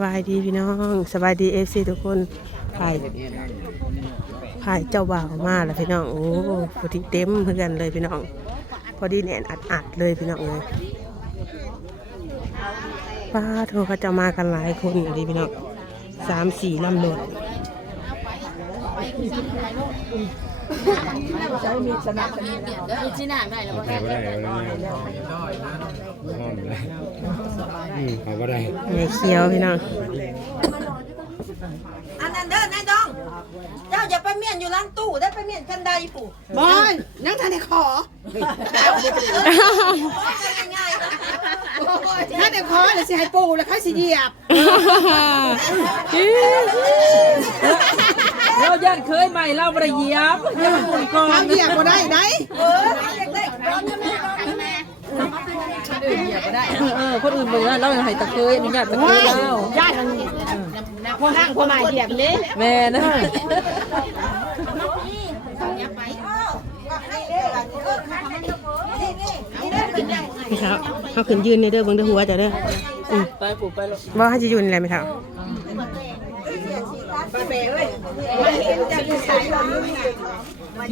สบายดีพี่น้องสบายดีFCทุกคนถ่ายเจ้าบ่าวมาแล้วพี่น้องโอ้พอดีเต็มเพื่อนเลยพี่น้องพอดีแน่นอัดเลยพี่น้องเลยป้าโทรเขาจะมากันหลายคนอยู่ดีพี่น้อง3-4 ลำรถเขาก็ได้ไงเขียวพี่น้องอันนั้นเด้อนายดองเจ้าอย่าไปเมียนอยู่ล้างตู้ได้ไปเมียนกันใดปู่บอยนั่งทานในของ่ายๆนะถ้าในขอเลยสิให้ปู่แล้วเขาสิเหยียบเรายันเคยใหม่เราประเหยียบยังมันก่อน เขาเหยียบก็ได้ไหนคนอื่นบอกว่าเราให้ตะเคยอนุญาตตะเคยเราญาติพอนั่งพอมาเหยียบนี้แม่นะพี่ครับเขาขึ้นยืนในเด้อเบิ่งเด้อหัวเจ้าเด้อไปปู่ไปแล้วบ่ให้จะยืนอะไรไหมครับ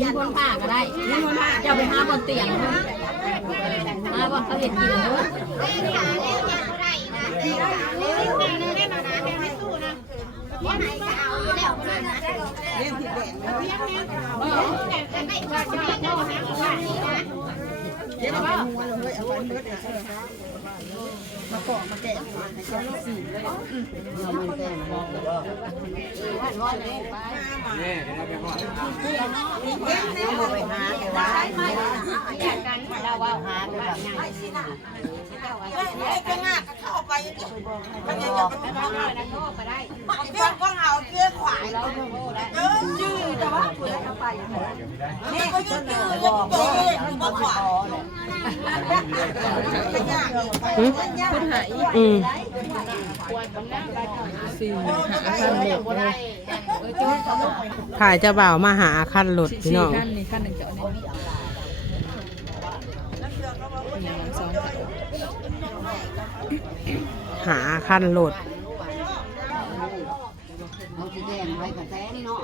ยืนบนผ้าก็ได้จะไปหาบนเตียงมาบนเขาเห็นกินเลยเราว่าหาแบบง่ายก็ง่ายเขาออกไปมันยังจะเป็นข้าวไปได้เพื่อนก็เอาเกลือขวายเราจืดแต่ว่าเพื่อนเอาไปนี่ก็ยืดยืดยังโตอยู่บ่ขวายถ่ายเจ้าบ่าวมาหาคันรถพี่น้องขั้นหนึ่งเจาะหาคันรถเอาที่แดงไว้กับแท้เนาะ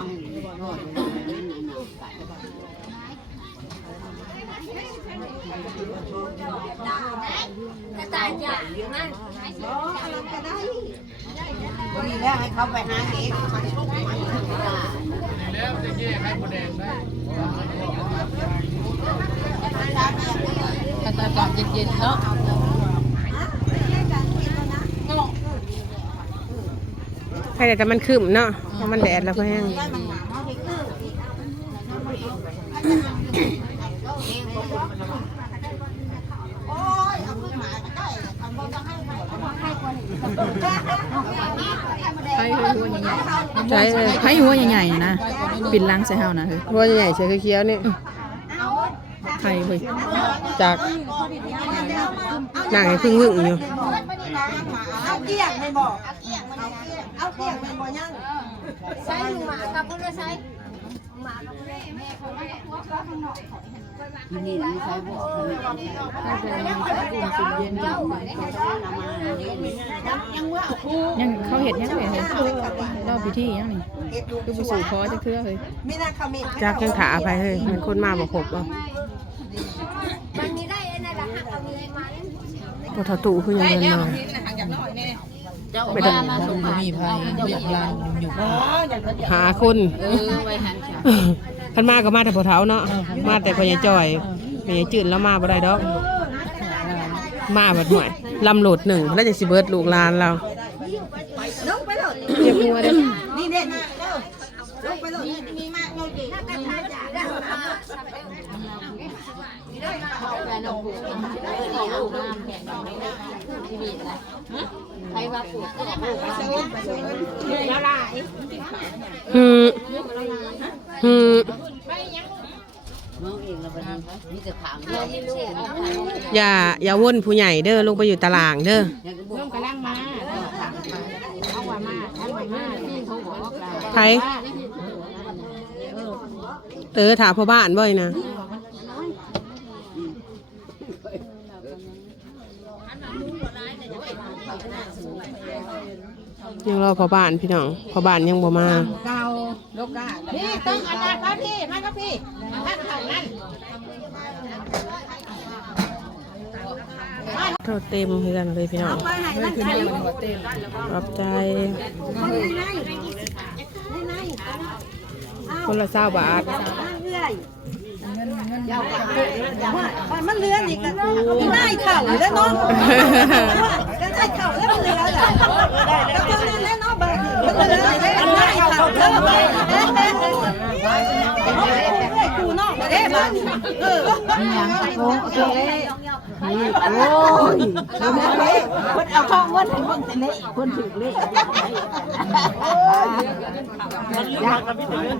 กระต่ายจ่าอยู่นั่นวันนี้แล้วให้เขาไปหาเองแล้วจะแยกให้โมเดลได้กระต่ายจ่าเย็นๆเนาะใครแต่มันคืมเนาะเพราะมันแดดแล้วก็แห้งใช่ให้หัวใหญ่ๆนะปิดล้างใส่เฮานะหัวใหญ่ๆเชือกเขียวนี่ไข่เว้ยจากหนังให้พึ่งวึ่งอยู่เอาเกี้ยงไม่บอกเอาเกี้ยงไม่บอกยังใช้หมากับพ่อใช้หมากับแม่เขาไม่ตัวเขาข้างนอกนี่นี่ใช้บอกยังเขาเห็ดยังไงรอบพิธียังนี่คือผู้สู่คอจะเคลื่อเลยมีนาคามิจากยังขาไปเฮ้ยมันคนมาบอกขบอ่ะมันมีได้ในหลังหักเอามีมาพอทอตู่คือยังเงินมาไม่ต้องมีภัยเรียกลานอยู่หาคนพันมาก็มาแต่พอเท้าเนาะมาแต่พอยายจอยพอยายจืดแล้วมาบ่ได้ดอกมาบัดหน่วยลำโหลด1แล้วจะสิเบิร์ดลูกลานเราลุกไปเลย เก็บหัวเด้อนี่เด็ดลุกไปเลยมีมากโยกีใครว่าปวดก็ได้มาละลาย อย่าวนผู้ใหญ่เด้อลงไปอยู่ตารางเด้อร่วมกำลังมาเอาว่ามาที่เขาบอกไผถามพ่อบ้านบ่อยนะ ยังรอพ่อบ้านพี่น้องพ่อบ้านยังบ่มา เก่าลูกกาพี่ต้องอันนั้นครับพี่มาครับพี่ท่านเท่านั้น โทษเต็มเฮือนเลยพี่น้องขอบใจคนละ20 บาท มันเลือนอีกกันได้เข่าแล้วเนาะก็ได้เข่าแล้วมันเลือนแหละแล้วก็เลือนแล้วเนาะมันเลือนได้เข่าแล้วกูนอกได้บ้านโอ้ยคนเอาข้องวันให้คนเละคนถือเละยากกับพี่เตือน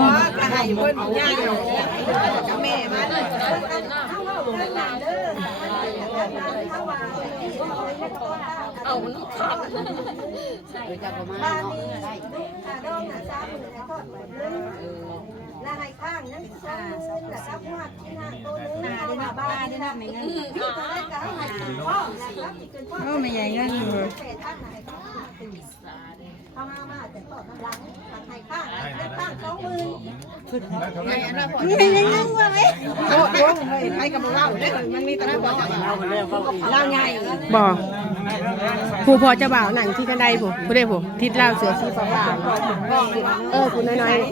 ว่าให้เพิ่นยากกับแม่มาเอามันขาดใส่จากประมาณได้ดองน่ะ30,000ทอดแล้วให้ข้างนั้น20,000น่ะครับว่าที่ห้างโตนึงเอามาบ้านนี่นะไม่งั้นโอ้ไม่ใหญ่เงินเลย เข้ามาแต่ตอดน้ำลังตัดให้ข้างได้ข้าง20,000ไงอันนั้นพอไงว่าไหมโอ้ยให้กับเราเนี่ยมันมีตะกั่วเราใหญ่ บ่ผู้พอเจ้าบ่าวหนังที่กันไดผู้ใดผู้ทิศลาวเสือสีฟ้าผู้น้อยๆ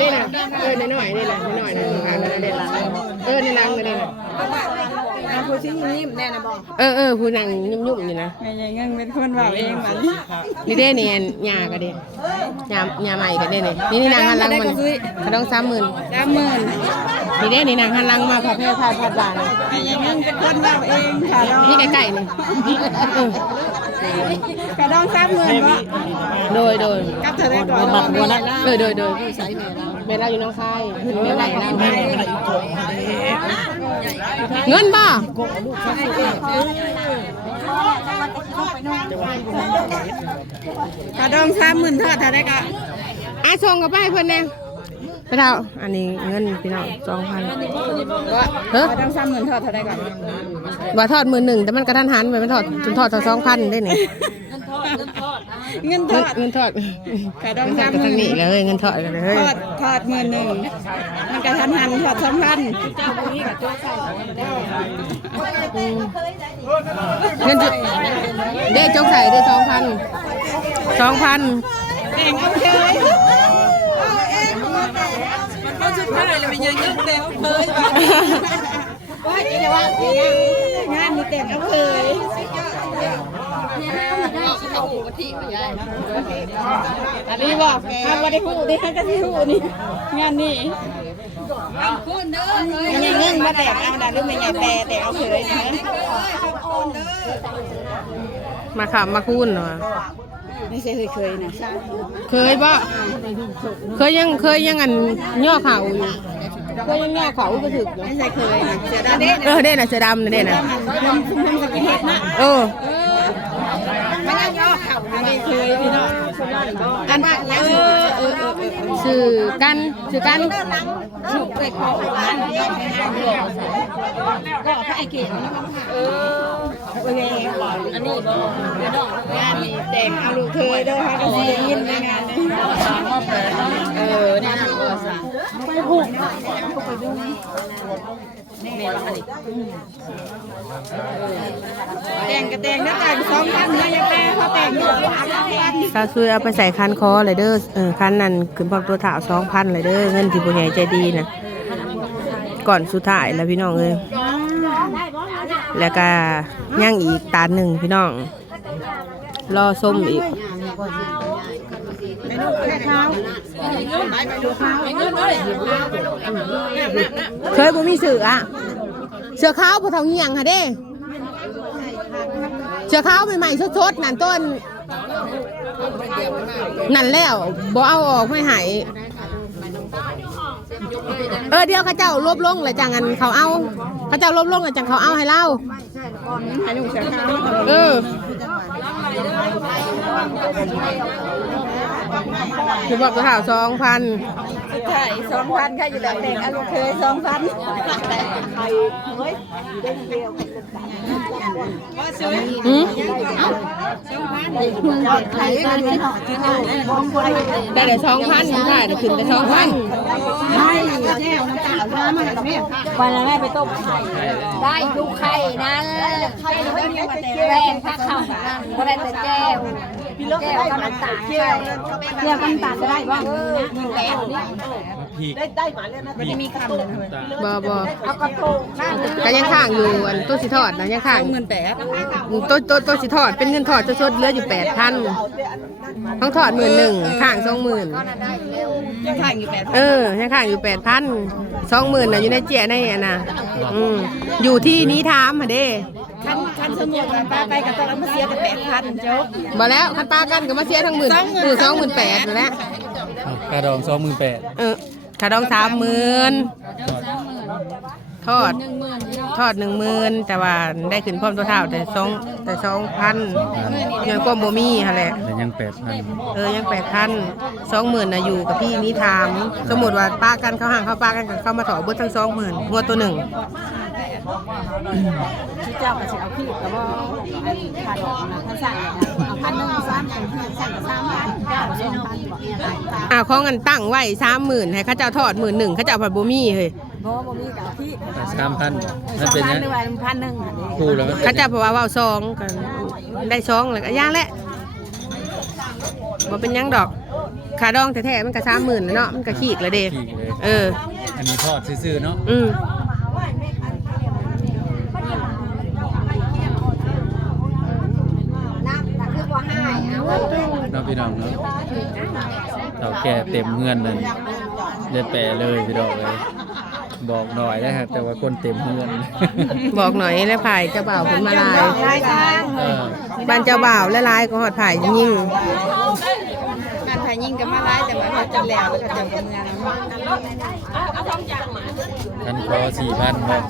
นี่น่ะน้อยๆนี่แหละน้อยๆนะนี่ล่ะนี่นางนี่น่ะผู้ชี้ยิ้มแน่นะบอกผู้นางยุ่มๆนี่นะ ไม่ใหญ่เงินเป็นคนบอกเองมัน นี่เด้นี่ยาก็เด้ยาใหม่ก็เด้นี่นางหันหลังมันกระดอง30,000นี่เด้นี่นางหันหลังมาพัดแพร่พัดบานไม่ใหญ่เงินเป็นคนบอกเองค่ะ นี่ใกล้ๆนี่กระดอง30,000วะโดยกับเธอได้ก่อนโดยแม่เราอยู่น้องคายแม่เราอยู่น้องคายเงินบ่กระดอง30,000เท่าได้ก่อนส่งกับไปเพิ่นแน่ไปเท่าอันนี้เงินพี่น้อง 2,000 กระดอง30,000เท่าได้ก่อนว่าทอด11,000แต่มันกระทันหันไปมันทอด2,000ได้นี่เงินทอดกระดอง30,000นี่เลยเงินทอดกันเลยทอด11,000มันกระทันหันทอด2,000เงินเด้จกใส่ได้2,000แต่งเอาเลยมันก็สุดท้ายเลยมันยังเยอะแต่เอาเลยว่าจะว่างานมีแต่งเอาเลยอันนี้บอกทำมาได้หูได้ก็ที่หูนี่งานนี้มันยังเงื่อนมาแต่งเอาดาหรือมันยังแต่งเอาเลยนะมาขับมาคุ้นเหรอไม่ใช่เคยนะเคยบ่เคยยังอันย่อเข่าอยู่เคยยังย่อเข่าก็ถึกไม่ใช่เคยนะเสือดำเด้น่ะเสือดำเด้น่ะไม่ได้ย่อเข่าไม่เคยพี่น้องอันสื่อกันถูกเด็กของร้านก็พระไอเก๋อันนี้งานนี้แต่งเอาลูกเคยด้วยค่ะก็เสียยินในงานนี้เนี่ยไปผูกไปดูแต่งกับแต่งแล้วแต่ง2,000นะยังแต่เขาแต่งอยู่ซาซุยเอาไปใส่คันคอเลยเด้อคันนั้นขึ้นพร้อมตัวถาว 2,000เลยเด้อเงินที่ผู้ใหญ่ใจดีนะก่อนสุดท้ายแล้วพี่น้องเอ้ยแล้วก็ย่างอีกตาหนึ่งพี่น้องรอส้มอีกเคยบ่มีเสือขาวพอเท่าเงียงค่ะเด้เสือขาวใหม่ๆสดๆนั่นต้นนั่นแล้วบ่เอาออกไม่หายเดี๋ยวเขาเจ้าลบลงเลยจังอันเขาเอาเขาเจ้าลบลงเลยจังเขาเอาให้เล่า คือบอกตัวข่าว2,000 สุดท้าย2,000ค่ะอยู่แล้วแดงเอาลูกเคย2,000 หืมได้แต่2,000ใช่ได้ขึ้นแต่2,000 ไปแล้วแม่ไปต้มไข่ได้ลูกไข่นะแรงผ้าขาวนั่นก็ได้แต่แก้วก็มันตากแก้วมันตากได้บ้างแก้วนี่ บ่ เอากระโปงนั่น ก็ยังข้างอยู่อันตัวสิทอดนะยังข้างตัวสิทอดเป็นเงินทอดสดๆเหลืออยู่ 8,000ต้องถอด11,000ข้าง 20,000ยังข้างอยู่ 8,000 20,000น่ะอยู่ในเจียในอันน่ะอยู่ที่นี้ถามหะเด้ คันสมุดมันไปกับตอนมาเสียกัน8,000โจ๊ก บ่แล้วคันปากันก็มาเสียทั้งหมื่น28,000นั่นแหละ กระดอง28,000 ถ้าดอง30,000ทอด 10,000แต่ว่าได้ขึ้นพร้อมตัวเท่าแต่2,000ยังก็บ่มีหั่นแหละ แต่ยัง8,000 ยัง 8,000 20,000น่ะอยู่กับพี่นี้ถามสมมุติว่าปากันเขาห่างเขาปากันเข้ามาถอเบิดทั้ง 20,000งวดตัวหนึ่ง ที่เจ้าก็สิเอาพี่ก็บ่ขาดออกนะท่านสั่งเอา1,000 3,000สั่งก็3,000เจ้า2,000 ของกันตั้งไว้ 30,000ให้เขาเจ้าทอด11,000เขาเจ้าผัดบ่มีเฮ้ย บ่มีกับพี่ 3,000นั่นเป็นยัง 2,000ด้วย1,000อันนี้ คู่แล้ว เขาเจ้าเพราะว่าเว้าซองกันได้ซองแล้วก็ย่างแหละบ่เป็นหยังดอกขาดองแท้ๆมันก็30,000แล้วเนาะมันก็ขีกแล้วเด้อันนี้ทอดซื่อๆเนาะน้องพี่น้องเนาะเราแก่เต็มเงินนั่นเล่นแปรเลยพี่ดอกเลยบอกหน่อยนะฮะแต่ว่าคนเต็มเงิน บอกหน่อยแล้วภายเจ้าบ่าวผลมาลายบ้านเจ้าบ่าวและลายก็หอดภายยิ่ง การถ่ายยิงกันมาหลายแต่ว่าเขาจะแล้วแล้วก็จะกับเมือง ท่านขอ4,000บอก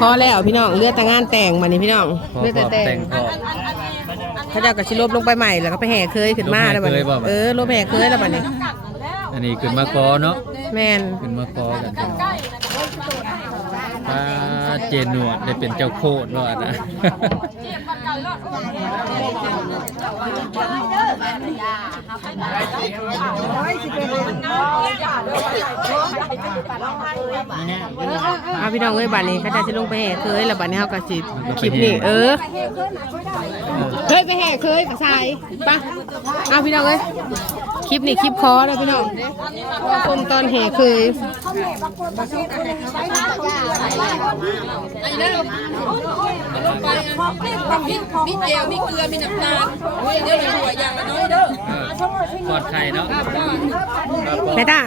พอแล้วพี่น้องเลือดแต่งานแต่งมานี่พี่น้อง ขอ เลือดแต่แต่ง ขอ เขาเจ้าก็สิลบลงไปใหม่แล้วก็ไปแห่เคยขึ้นมาแล้วบัดนี้ลบแห่เคยแล้วบัดนี้ อันนี้ขึ้นมาขอเนาะ แม่น ขึ้นมาขอกันเจนหนวดได้เป็นเจ้าโคตรแล้วนะ พี่น้องเอ้ยบัดนี้เขาจะลงไปแห่เคยแล้วบัดนี้เฮาก็สิคลิปนี้เคยไปแห่เคยกับชายป่ะพี่น้องเอ้ยคลิปนี้คลิปคอแล้วพี่น้องคนตอนแห่เคยมีเจลมีเกลือมีน้ำตาลเดี๋ยวหัวอย่างละน้อยเด้อ ปลอดไข่เนาะ แม่ตา